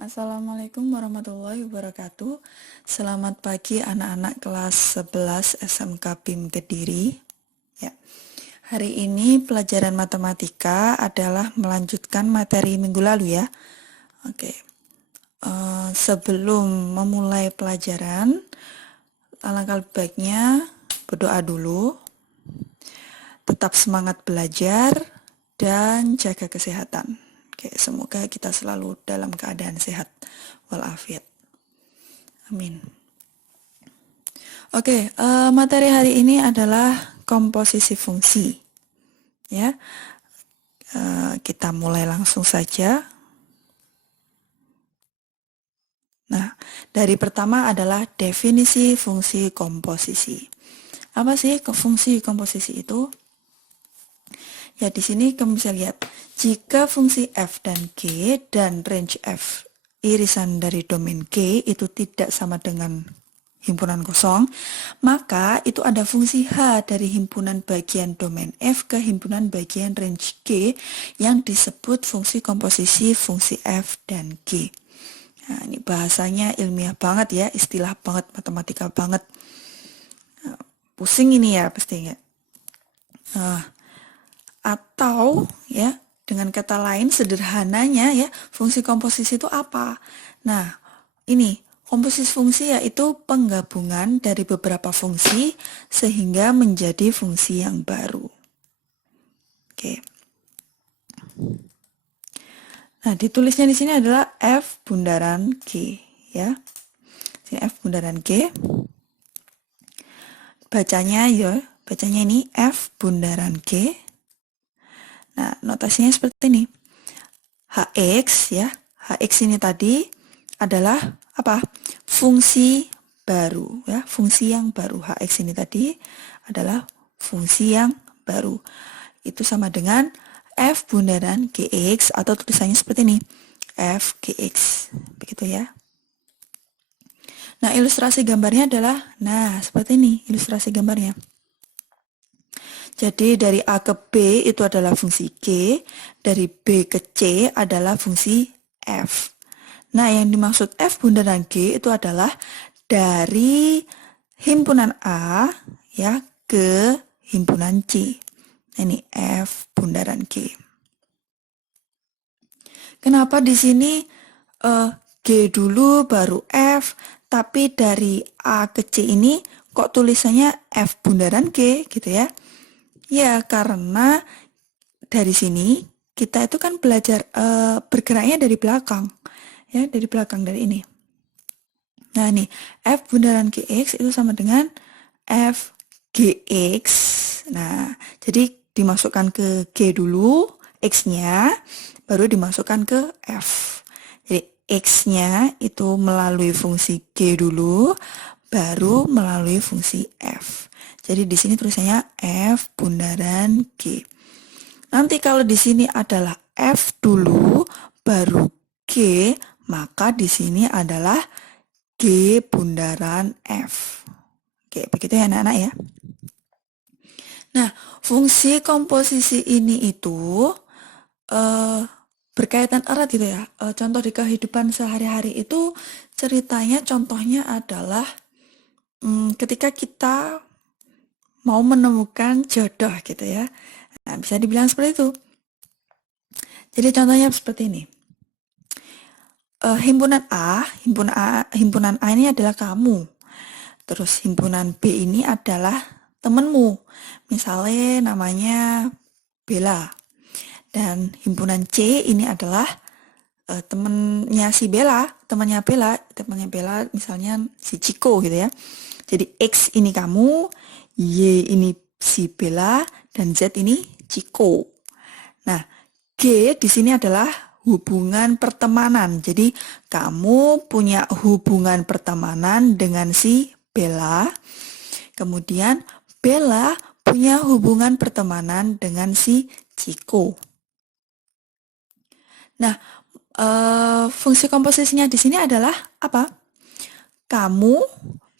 Assalamualaikum warahmatullahi wabarakatuh. Selamat pagi anak-anak kelas 11 SMK BIM Kediri. Ya. Hari ini pelajaran matematika adalah melanjutkan materi minggu lalu ya. Oke. Sebelum memulai pelajaran, alangkah baiknya berdoa dulu. Tetap semangat belajar dan jaga kesehatan. Oke, semoga kita selalu dalam keadaan sehat walafiat. Amin. Oke, materi hari ini adalah komposisi fungsi. Ya, kita mulai langsung saja. Nah, dari pertama adalah definisi fungsi komposisi. Apa sih fungsi komposisi itu? Ya, di sini kamu bisa lihat, jika fungsi f dan g dan range f irisan dari domain G itu tidak sama dengan himpunan kosong, maka itu ada fungsi H dari himpunan bagian domain F ke himpunan bagian range G yang disebut fungsi komposisi fungsi F dan G. Nah, ini bahasanya ilmiah banget ya, istilah banget, matematika banget. Nah, pusing ini ya pastinya. Atau ya, dengan kata lain sederhananya ya, fungsi komposisi itu apa? Nah, ini komposisi fungsi yaitu penggabungan dari beberapa fungsi sehingga menjadi fungsi yang baru. Oke. Nah, ditulisnya di sini adalah F bundaran G ya. Sini F bundaran G. Bacanya ini F bundaran G. Nah, notasinya seperti ini. Hx ya. Hx ini tadi adalah apa? Fungsi baru ya, fungsi yang baru. Hx ini tadi adalah fungsi yang baru. Itu sama dengan f bundaran gx atau tulisannya seperti ini. F gx. Begitu ya. Nah, ilustrasi gambarnya adalah seperti ini ilustrasi gambarnya. Jadi dari A ke B itu adalah fungsi G, dari B ke C adalah fungsi F. Nah, yang dimaksud F bundaran G itu adalah dari himpunan A ya ke himpunan C. Ini F bundaran G. Kenapa di sini G dulu baru F, tapi dari A ke C ini kok tulisannya F bundaran G gitu ya? Ya, karena dari sini kita itu kan belajar bergeraknya dari belakang. Ya, dari belakang dari ini. Nah, nih, F bundaran GX itu sama dengan F GX. Nah, jadi dimasukkan ke G dulu, X-nya, baru dimasukkan ke F. Jadi, X-nya itu melalui fungsi G dulu, baru melalui fungsi F. Jadi, di sini tulisannya F bundaran G. Nanti kalau di sini adalah F dulu, baru G, maka di sini adalah G bundaran F. Oke, begitu ya anak-anak ya. Nah, fungsi komposisi ini itu berkaitan erat gitu ya. Contoh di kehidupan sehari-hari itu ceritanya contohnya adalah ketika kita mau menemukan jodoh gitu ya. Nah, bisa dibilang seperti itu. Jadi contohnya seperti ini. Himpunan A ini adalah kamu. Terus himpunan B ini adalah temenmu. Misalnya namanya Bella. Dan himpunan C ini adalah temennya si Bella, temennya Bella misalnya si Ciko gitu ya. Jadi X ini kamu, Y ini si Bella, dan Z ini Ciko. Nah, G di sini adalah hubungan pertemanan. Jadi kamu punya hubungan pertemanan dengan si Bella. Kemudian Bella punya hubungan pertemanan dengan si Ciko. Nah, fungsi komposisinya di sini adalah apa? Kamu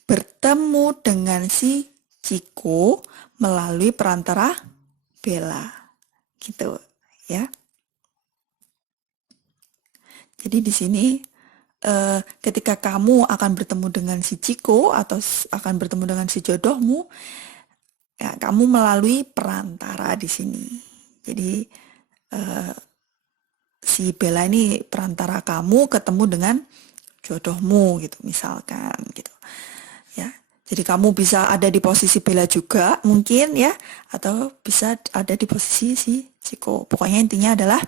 bertemu dengan si Ciko melalui perantara Bella. Gitu ya. Jadi di sini ketika kamu akan bertemu dengan si Ciko atau akan bertemu dengan si jodohmu, ya, kamu melalui perantara di sini. Jadi si Bella ini perantara kamu ketemu dengan jodohmu gitu misalkan gitu. Ya. Jadi kamu bisa ada di posisi Bella juga mungkin ya, atau bisa ada di posisi si Ciko. Pokoknya intinya adalah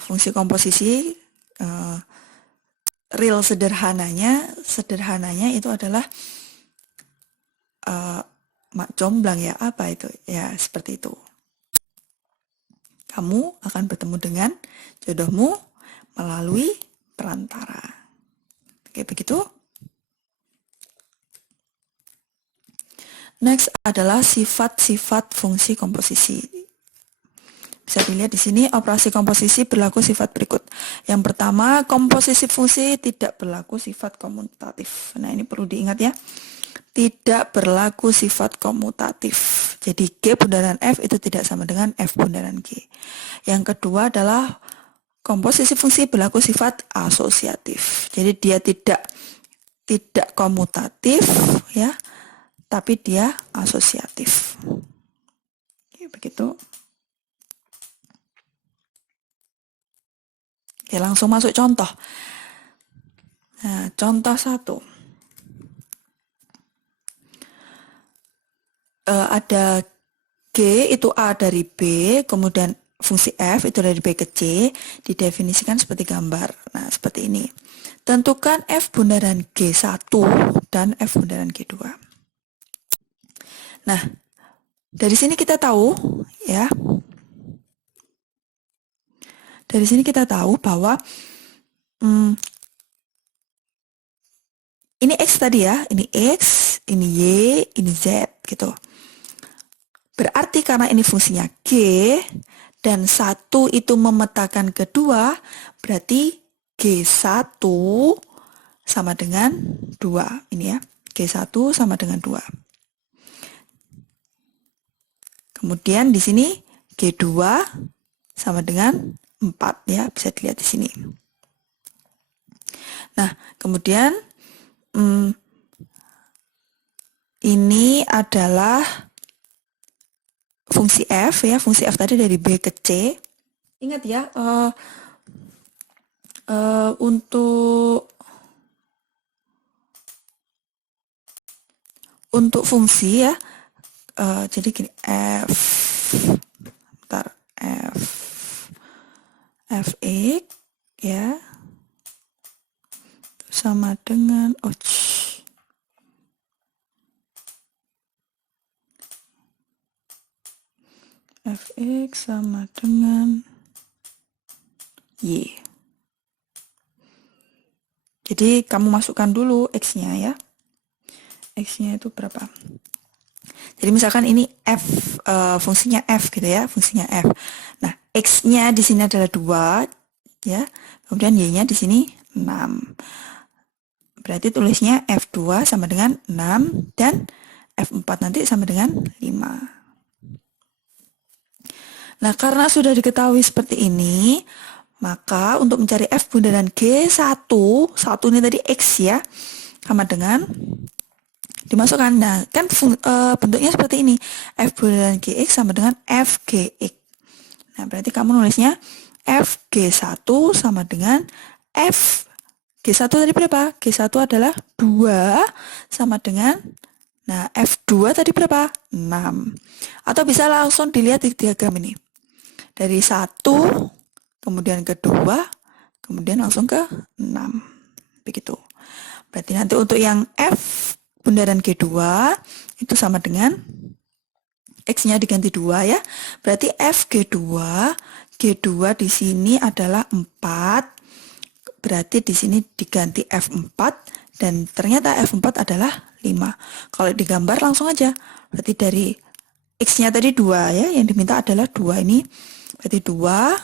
fungsi komposisi real sederhananya itu adalah mak jomblang ya, apa itu ya, seperti itu. Kamu akan bertemu dengan jodohmu melalui perantara. Oke, begitu. Next adalah sifat-sifat fungsi komposisi. Bisa dilihat di sini, operasi komposisi berlaku sifat berikut. Yang pertama, komposisi fungsi tidak berlaku sifat komutatif. Nah, ini perlu diingat ya. Tidak berlaku sifat komutatif. Jadi G bundaran F itu tidak sama dengan F bundaran G. Yang kedua adalah komposisi fungsi berlaku sifat asosiatif. Jadi dia tidak komutatif ya, tapi dia asosiatif. Oke, begitu. Oke, langsung masuk contoh. Nah, contoh 1. Ada G itu A dari B, kemudian fungsi F itu dari B ke C, didefinisikan seperti gambar. Nah, seperti ini. Tentukan F bundaran G1 dan F bundaran G2. Nah, dari sini kita tahu ya. Dari sini kita tahu bahwa ini X tadi ya, ini X, ini Y, ini Z gitu. Berarti karena ini fungsinya G dan 1 itu memetakan kedua, berarti G1 sama dengan 2. Ini ya, G1 sama dengan 2. Kemudian di sini G2 sama dengan 4 ya, bisa dilihat di sini. Nah, kemudian ini adalah fungsi F ya, fungsi F tadi dari B ke C. Ingat ya, untuk fungsi ya, jadi gini, Fx ya sama dengan Fx sama dengan Y. Jadi kamu masukkan dulu X-nya ya. X-nya itu berapa? Jadi misalkan ini F, fungsinya F gitu ya, fungsinya F. Nah, X-nya di sini adalah 2 ya. Kemudian Y-nya di sini 6. Berarti tulisnya F2 sama dengan 6 dan F4 nanti sama dengan 5. Nah, karena sudah diketahui seperti ini, maka untuk mencari F bundaran G1, 1 ini tadi X ya, sama dengan dimasukkan. Nah, kan bentuknya seperti ini. F bundaran Gx sama dengan Fgx. Nah, berarti kamu nulisnya Fg1 sama dengan F G1 tadi berapa? G1 adalah 2 sama dengan, nah F2 tadi berapa? 6. Atau bisa langsung dilihat di diagram ini. Dari 1, kemudian ke 2, kemudian langsung ke 6. Begitu. Berarti nanti untuk yang F bundaran G2 itu sama dengan X-nya diganti 2 ya. Berarti Fg2, G2 di sini adalah 4. Berarti di sini diganti F4 dan ternyata F4 adalah 5. Kalau digambar langsung aja. Berarti dari X-nya tadi 2 ya, yang diminta adalah 2 ini. Berarti 2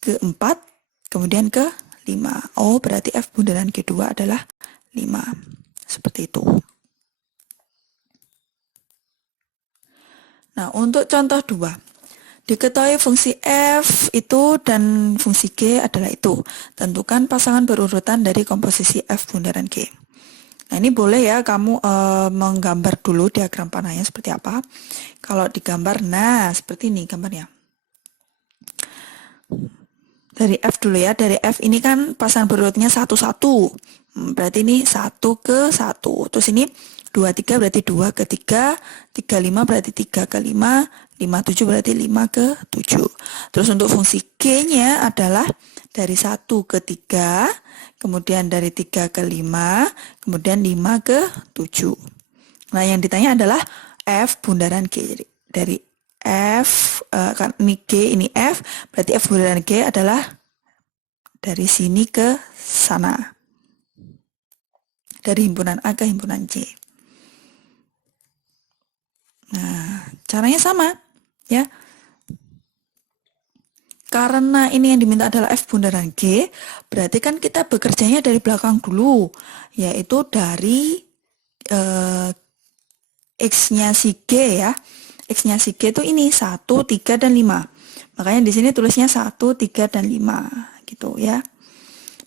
ke 4, kemudian ke 5. Oh, berarti F bundaran G2 adalah 5. Seperti itu. Nah, untuk contoh 2. Diketahui fungsi f itu dan fungsi g adalah itu. Tentukan pasangan berurutan dari komposisi f bundaran g. Nah, ini boleh ya kamu menggambar dulu diagram panahnya seperti apa. Kalau digambar, nah seperti ini gambarnya. Dari F dulu ya, dari F ini kan pasangan berurutnya 1-1. Berarti ini 1 ke 1. Terus ini 2-3 berarti 2 ke 3, 3-5 berarti 3 ke 5, 5-7 berarti 5 ke 7. Terus untuk fungsi G-nya adalah dari 1 ke 3, kemudian dari 3 ke 5, kemudian 5 ke 7. Nah, yang ditanya adalah F bundaran G. Jadi dari F, kan ini G, ini F, berarti F bundaran G adalah dari sini ke sana. Dari himpunan A ke himpunan J. Nah, caranya sama, ya. Karena ini yang diminta adalah F bundaran G, berarti kan kita bekerjanya dari belakang dulu, yaitu dari X-nya si G ya. X-nya si G itu ini 1, 3, dan 5. Makanya di sini tulisnya 1, 3, dan 5 gitu ya.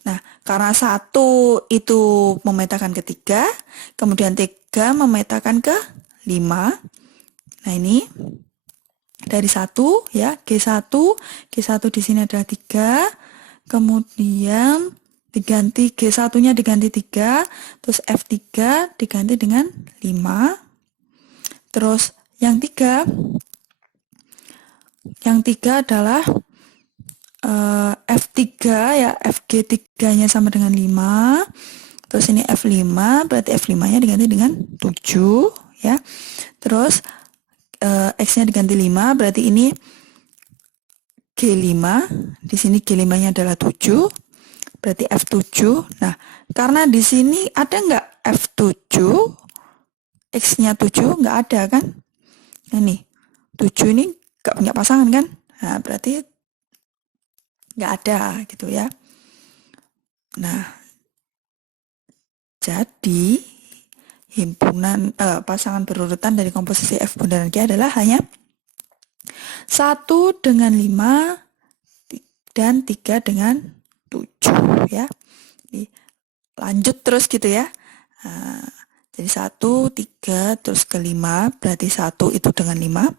Nah, karena 1 itu memetakan ke 3, kemudian 3 memetakan ke 5. Nah, ini dari 1 ya, G1 di sini adalah 3. Kemudian diganti G1-nya diganti 3, terus F3 diganti dengan 5. Terus yang 3 adalah F3 ya, FG3-nya sama dengan 5. Terus ini F5, berarti F5-nya diganti dengan 7 ya. Terus X-nya diganti 5, berarti ini G5. Di sini G5-nya adalah 7, berarti F7. Nah, karena di sini ada nggak F7? X-nya 7 nggak ada kan? Nah, nih 7 ini nggak punya pasangan kan? Nah, berarti nggak ada gitu ya. Nah, jadi himpunan pasangan berurutan dari komposisi F bundaran G adalah hanya 1 dengan 5 dan 3 dengan 7 ya. Jadi, lanjut terus gitu ya. Nah, jadi 1, 3, terus ke 5, berarti 1 itu dengan 5.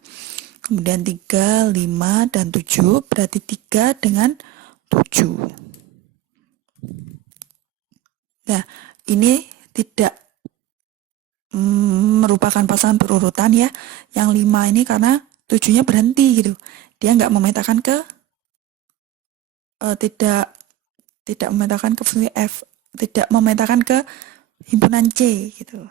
Kemudian 3, 5, dan 7, berarti 3 dengan 7. Nah, ini tidak merupakan pasangan berurutan ya. Yang 5 ini karena 7-nya berhenti gitu. Dia nggak memetakan ke tidak memetakan ke fungsi F, tidak memetakan ke himpunan C gitu.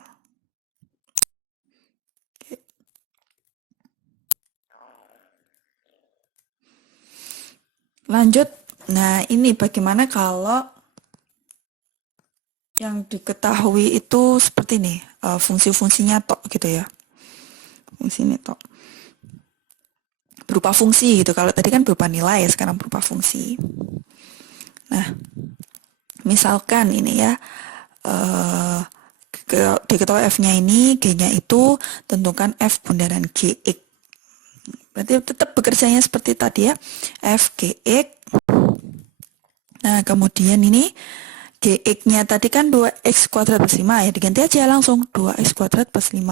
Lanjut. Nah, ini bagaimana kalau yang diketahui itu seperti ini, fungsi-fungsinya tok gitu ya. Fungsi ini tok. Berupa fungsi gitu. Kalau tadi kan berupa nilai, sekarang berupa fungsi. Nah, misalkan ini ya, diketahui F-nya ini, G-nya itu, tentukan F bundaran GX. Berarti tetap bekerjanya seperti tadi ya, F GX. Nah, kemudian ini GX-nya tadi kan 2x kuadrat plus 5 ya, diganti aja langsung 2x kuadrat plus 5.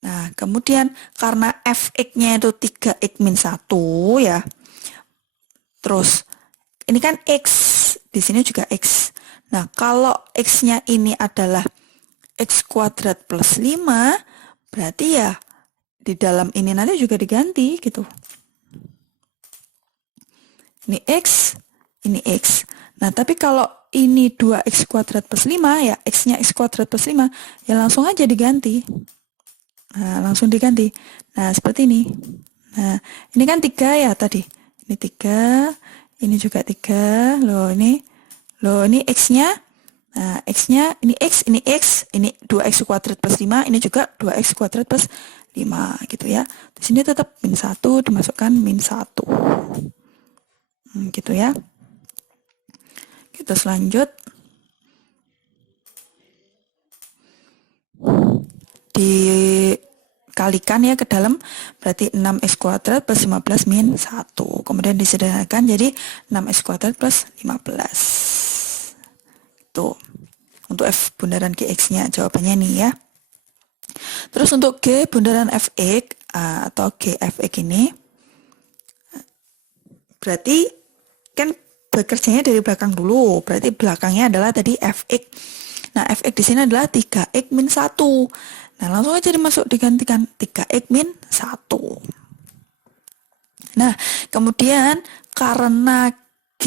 Nah, kemudian karena Fx-nya itu 3x min 1 ya. Terus ini kan X, di sini juga X. Nah, kalau X-nya ini adalah X kuadrat plus 5, berarti ya di dalam ini nanti juga diganti gitu. Ini X, ini X. Nah, tapi kalau ini 2x kuadrat plus 5, ya X-nya X kuadrat plus 5, ya langsung aja diganti. Nah, langsung diganti. Nah, seperti ini. Nah, ini kan 3 ya tadi. Ini 3, ini juga 3. Loh, ini X-nya. Nah, X-nya, ini X, ini 2x kuadrat plus 5, ini juga 2x kuadrat plus 5, gitu ya. Di sini tetap min 1, dimasukkan min 1. Gitu ya. Kita selanjut. dikalikan ya ke dalam, berarti 6x kuadrat plus 15 min 1. Kemudian disederhanakan jadi 6x kuadrat plus 15. Tuh, untuk F bundaran Gx-nya jawabannya nih ya. Terus untuk G bundaran Fx atau Gfx ini, berarti kan bekerjanya dari belakang dulu, berarti belakangnya adalah tadi Fx. Nah, Fx di sini adalah 3x min 1. Nah, langsung aja dimasuk digantikan 3x min 1. Nah, kemudian karena G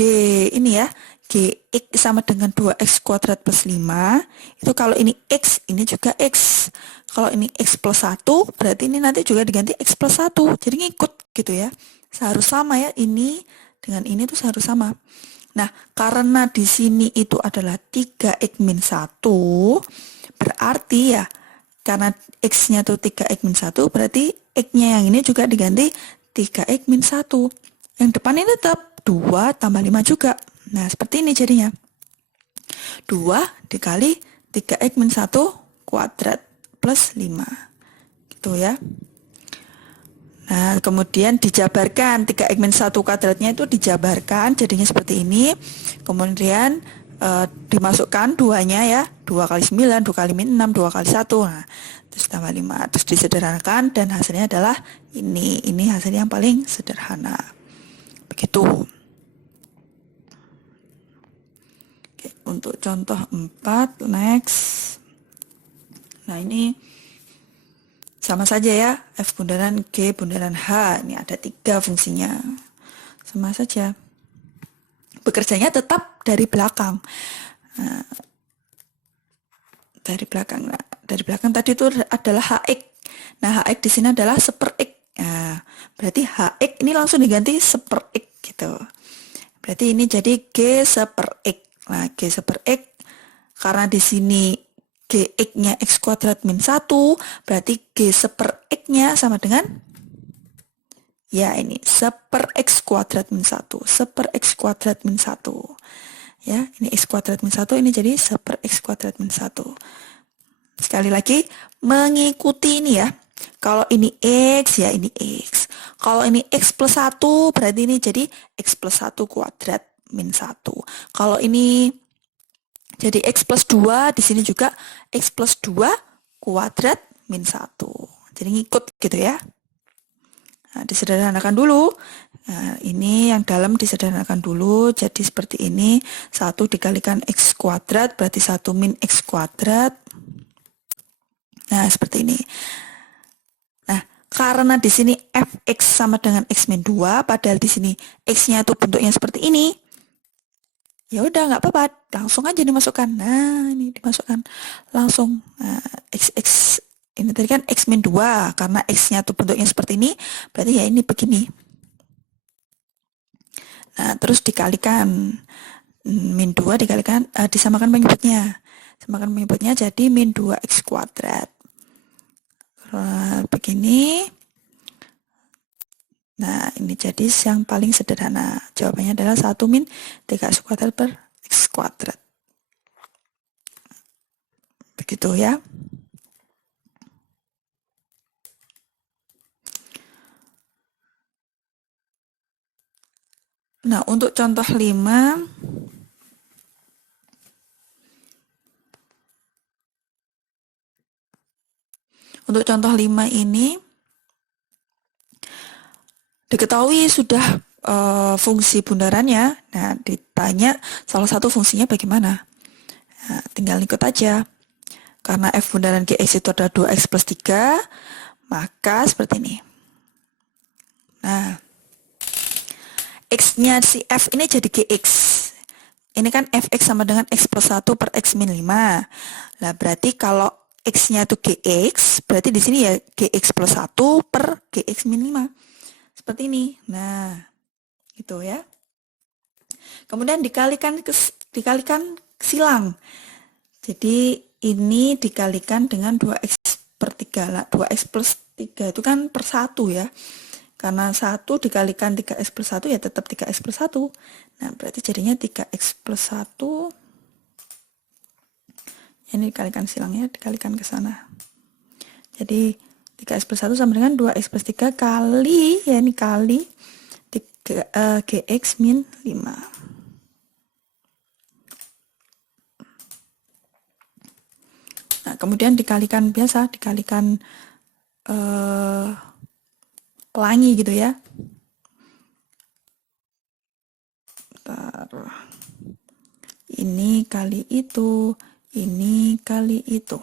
ini ya, Gx sama dengan 2x kuadrat plus 5, itu kalau ini x, ini juga x. Kalau ini x plus 1, berarti ini nanti juga diganti x plus 1. Jadi ngikut gitu ya. Seharus sama ya, ini dengan ini tuh seharus sama. Nah, karena di sini itu adalah 3x min 1, berarti ya, karena x-nya tuh 3x min 1, berarti x-nya yang ini juga diganti 3x min 1. Yang depan ini tetap 2 tambah 5 juga. Nah, seperti ini jadinya. 2 dikali 3x min 1 kuadrat plus 5. Gitu ya. Nah, kemudian dijabarkan 3x min 1 kuadratnya itu dijabarkan jadinya seperti ini. Kemudian dimasukkan 2-nya ya, 2 kali 9, 2 kali min 6, 2 kali 1. Nah, terus tambah 5, terus disederhanakan dan hasilnya adalah ini. Ini hasilnya yang paling sederhana. Begitu. Oke, untuk contoh 4, next. Nah, ini sama saja ya, F bundaran G bundaran H. Ini ada 3 fungsinya. Sama saja. Bekerjanya tetap dari belakang. Nah, dari belakang. Nah, dari belakang tadi itu adalah Hx. Nah, Hx di sini adalah 1/x. Nah, berarti Hx ini langsung diganti 1/x gitu. Berarti ini jadi G 1/x. Nah, G 1/x karena di sini Gx-nya x kuadrat min 1, berarti G 1/x-nya sama dengan, ya ini, 1/x kuadrat min 1, 1/x kuadrat min 1. Ya, ini x kuadrat min 1, ini jadi 1/x kuadrat min 1. Sekali lagi, mengikuti ini ya. Kalau ini x, ya ini x. Kalau ini x plus 1, berarti ini jadi x plus 1 kuadrat min 1. Kalau ini jadi x plus 2, di sini juga x plus 2 kuadrat min 1. Jadi ngikut gitu ya. Nah, disederhanakan dulu. Nah, ini yang dalam disederhanakan dulu. Jadi seperti ini. 1 dikalikan x kuadrat, berarti 1 min x kuadrat. Nah, seperti ini. Nah, karena di sini fx sama dengan x min 2, padahal di sini x-nya itu bentuknya seperti ini. Ya udah nggak apa-apa, langsung aja dimasukkan. Nah, ini dimasukkan langsung. Nah, x ini tadi kan x min 2, karena x-nya tuh bentuknya seperti ini, berarti ya ini begini. Nah, terus dikalikan min 2 dikalikan disamakan penyebutnya. Samakan penyebutnya jadi min 2x kuadrat. Begini. Nah, ini jadi yang paling sederhana. Jawabannya adalah 1 min 3x kuadrat per x kuadrat. Begitu ya. Nah, untuk contoh 5, untuk contoh 5 ini diketahui sudah fungsi bundarannya. Nah, ditanya salah satu fungsinya bagaimana. Nah, tinggal ikut aja. Karena F bundaran Gx itu ada 2x plus 3, maka seperti ini. Nah, x-nya si F ini jadi Gx. Ini kan Fx sama dengan x plus 1 per x min 5. Nah, berarti kalau x-nya itu Gx, berarti di sini ya Gx plus 1 per Gx min 5. Seperti ini. Nah, gitu ya. Kemudian dikalikan silang. Jadi ini dikalikan dengan 2x per 3 lah. 2x plus 3 itu kan per 1 ya. Karena 1 dikalikan 3x plus 1 ya tetap 3x plus 1. Nah, berarti jadinya 3x plus 1. Ini dikalikan silangnya, dikalikan ke sana. Jadi 3x plus 1 sama dengan 2x plus 3 kali, ya ini kali 3, gx min 5. Nah, kemudian dikalikan biasa, dikalikan pelangi gitu ya. Bentar. Ini kali itu, ini kali itu.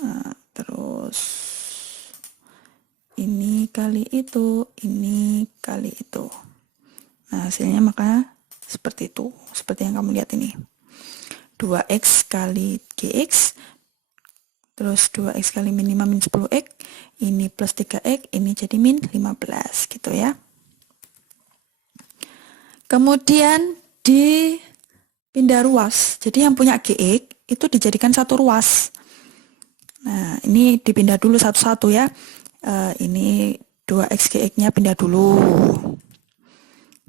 Nah, terus ini kali itu, ini kali itu. Nah, hasilnya maka seperti itu, seperti yang kamu lihat ini. 2x kali gx, terus 2x kali min 5 min 10x, ini plus 3x, ini jadi min 15 gitu ya. Kemudian dipindah ruas, jadi yang punya gx itu dijadikan satu ruas. Nah, ini dipindah dulu satu-satu ya. Ini 2x gx nya pindah dulu.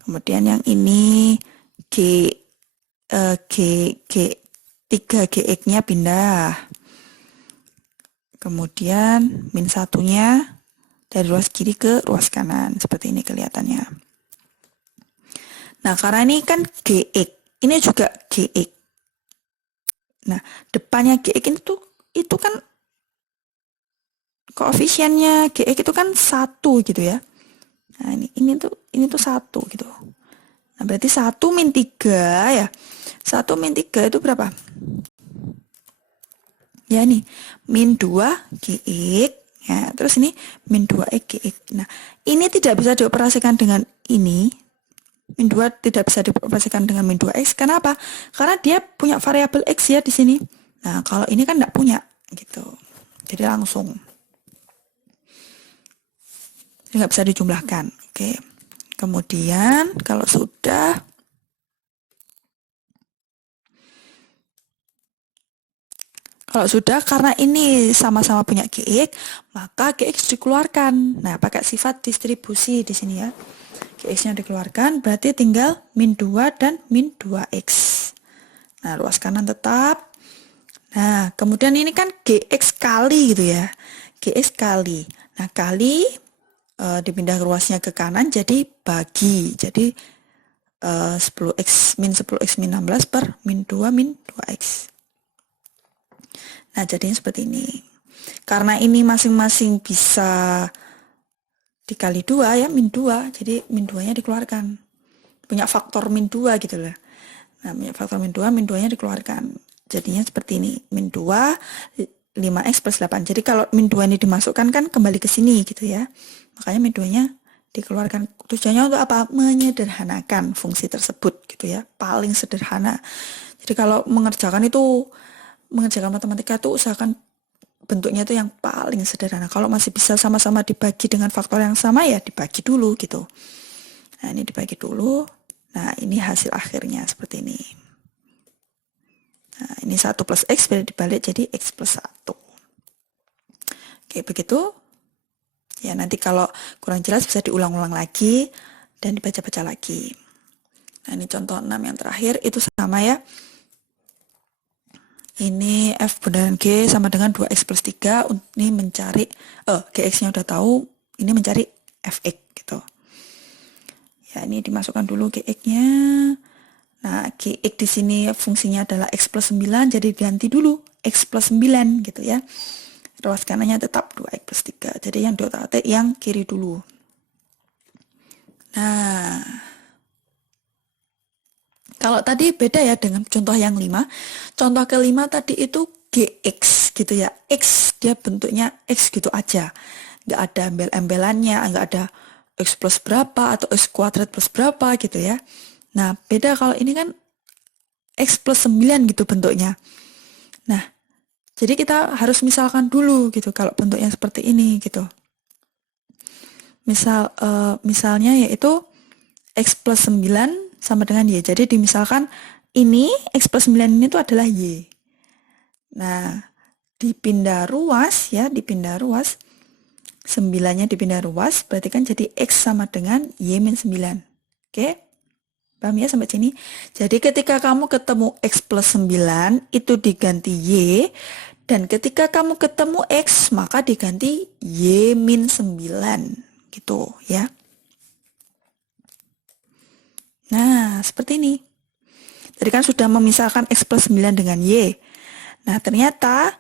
Kemudian yang ini 3gx nya pindah. Kemudian min satunya dari ruas kiri ke ruas kanan, seperti ini kelihatannya. Nah, karena ini kan gx, ini juga gx. Nah, depannya gx itu kan koefisiennya gx itu kan 1 gitu ya. Nah, ini tuh 1 gitu. Nah, berarti 1 min 3 ya. 1 min 3 itu berapa? Ya nih, min 2 gx. Ya, terus ini min 2x gx. Nah, ini tidak bisa dioperasikan dengan ini. Min 2 tidak bisa dioperasikan dengan min 2x. Kenapa? Karena dia punya variabel x ya di sini. Nah, kalau ini kan tidak punya gitu. Jadi langsung. Nggak bisa dijumlahkan. Oke. Kemudian kalau sudah karena ini sama-sama punya gx, maka gx dikeluarkan. Nah, pakai sifat distribusi di sini ya. Gx-nya dikeluarkan, berarti tinggal min 2 dan min 2x. Nah, ruas kanan tetap. Nah, kemudian ini kan gx kali gitu ya. Gx kali. Nah, kali dipindah ruasnya ke kanan jadi bagi. Jadi 10x min 16 per min 2 min 2x. Nah, jadinya seperti ini. Karena ini masing-masing bisa dikali 2 ya, min 2. Jadi min 2-nya dikeluarkan. Punya faktor min 2 gitu loh. Nah, punya faktor min 2, min 2-nya dikeluarkan. Jadinya seperti ini. Min 2, 5x plus 8. Jadi kalau min 2 ini dimasukkan kan kembali ke sini gitu ya. Makanya min 2-nya dikeluarkan. Tujuannya untuk apa? Menyederhanakan fungsi tersebut gitu ya. Paling sederhana. Jadi kalau mengerjakan matematika itu usahakan bentuknya itu yang paling sederhana. Kalau masih bisa sama-sama dibagi dengan faktor yang sama ya dibagi dulu gitu. Nah, ini dibagi dulu. Nah, ini hasil akhirnya seperti ini. Nah, ini 1 plus x dibalik jadi x plus 1. Oke, begitu. Ya, nanti kalau kurang jelas bisa diulang-ulang lagi dan dibaca-baca lagi. Nah, ini contoh 6 yang terakhir itu sama ya. Ini f bundaran G sama dengan 2x plus 3. Ini mencari, gx-nya udah tahu, ini mencari fx gitu. Ya, ini dimasukkan dulu gx-nya. Nah, gx di sini fungsinya adalah x plus 9, jadi diganti dulu x plus 9 gitu ya. Ruas kanannya tetap 2x plus 3. Jadi yang diotak-atik yang kiri dulu. Nah, kalau tadi beda ya dengan contoh yang 5. Contoh kelima tadi itu gx gitu ya. X dia bentuknya x gitu aja. Nggak ada embel-embelannya, nggak ada x plus berapa atau x kuadrat plus berapa gitu ya. Nah, beda kalau ini kan x plus 9 gitu bentuknya. Nah, jadi kita harus misalkan dulu gitu kalau bentuknya seperti ini gitu. Misalnya yaitu x plus 9 sama dengan y. Jadi dimisalkan ini x plus 9 ini tuh adalah y. Nah, dipindah ruas ya, 9-nya dipindah ruas, berarti kan jadi x sama dengan y min 9. Oke? Paham ya sampai sini? Jadi ketika kamu ketemu x plus 9 itu diganti y Dan ketika kamu ketemu X, maka diganti Y-9, gitu ya. Nah, seperti ini. Tadi kan sudah memisahkan X plus 9 dengan Y. Nah, ternyata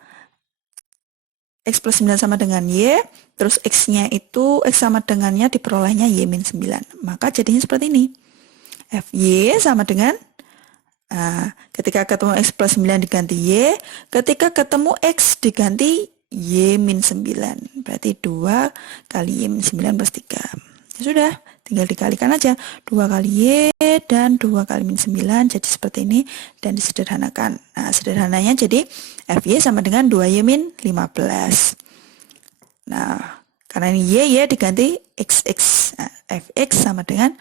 X plus 9 sama dengan Y, terus X-nya itu, X sama dengannya diperolehnya Y-9. Maka jadinya seperti ini. FY sama dengan, ketika ketemu X plus 9 diganti Y, ketika ketemu X diganti Y-9. Berarti 2 kali Y-9 plus 3. Ya sudah, tinggal dikalikan aja. 2 kali Y dan 2 kali min 9 jadi seperti ini dan disederhanakan. Nah, sederhananya jadi FY sama dengan 2Y min 15. Nah, karena ini Y diganti XX. Nah, FX sama dengan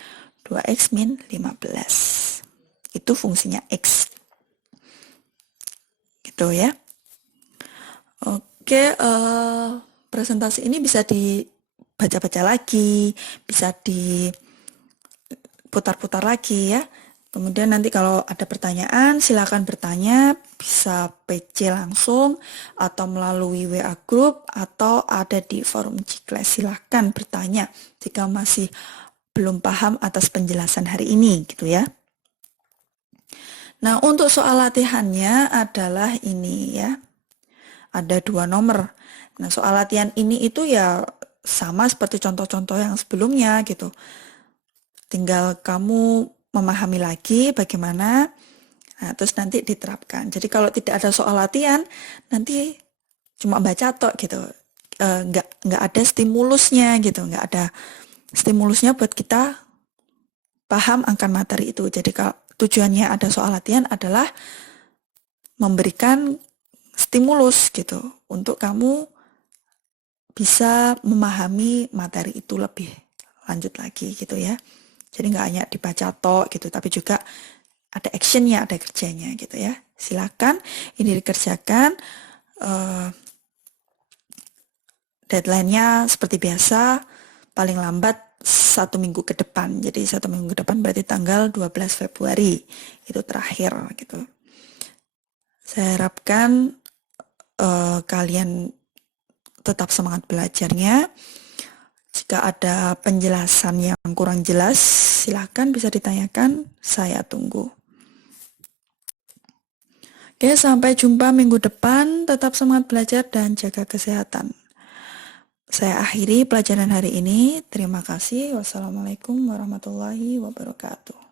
2X min 15. Itu fungsinya X. Gitu ya. Oke, presentasi ini bisa dibaca-baca lagi, bisa diputar-putar lagi ya. Kemudian nanti kalau ada pertanyaan, silakan bertanya, bisa PC langsung, atau melalui WA Group, atau ada di forum Cikles. Silakan bertanya jika masih belum paham atas penjelasan hari ini, gitu ya. Nah, untuk soal latihannya adalah ini ya. Ada 2 nomor. Nah, soal latihan ini itu ya sama seperti contoh-contoh yang sebelumnya gitu. Tinggal kamu memahami lagi bagaimana, nah, terus nanti diterapkan. Jadi kalau tidak ada soal latihan, nanti cuma baca tok gitu. Nggak ada stimulusnya gitu, nggak ada stimulusnya buat kita paham akan materi itu. Jadi kalau tujuannya ada soal latihan adalah memberikan stimulus gitu untuk kamu bisa memahami materi itu lebih lanjut lagi gitu ya. Jadi nggak hanya dibaca tok gitu, tapi juga ada actionnya, ada kerjanya gitu ya. Silakan ini dikerjakan. Deadline-nya seperti biasa, paling lambat 1 minggu ke depan. Jadi 1 minggu ke depan berarti tanggal 12 Februari itu terakhir gitu. Saya harapkan kalian tetap semangat belajarnya. Jika ada penjelasan yang kurang jelas, silakan bisa ditanyakan, saya tunggu. Oke, sampai jumpa minggu depan, tetap semangat belajar dan jaga kesehatan. Saya akhiri pelajaran hari ini, terima kasih, wassalamualaikum warahmatullahi wabarakatuh.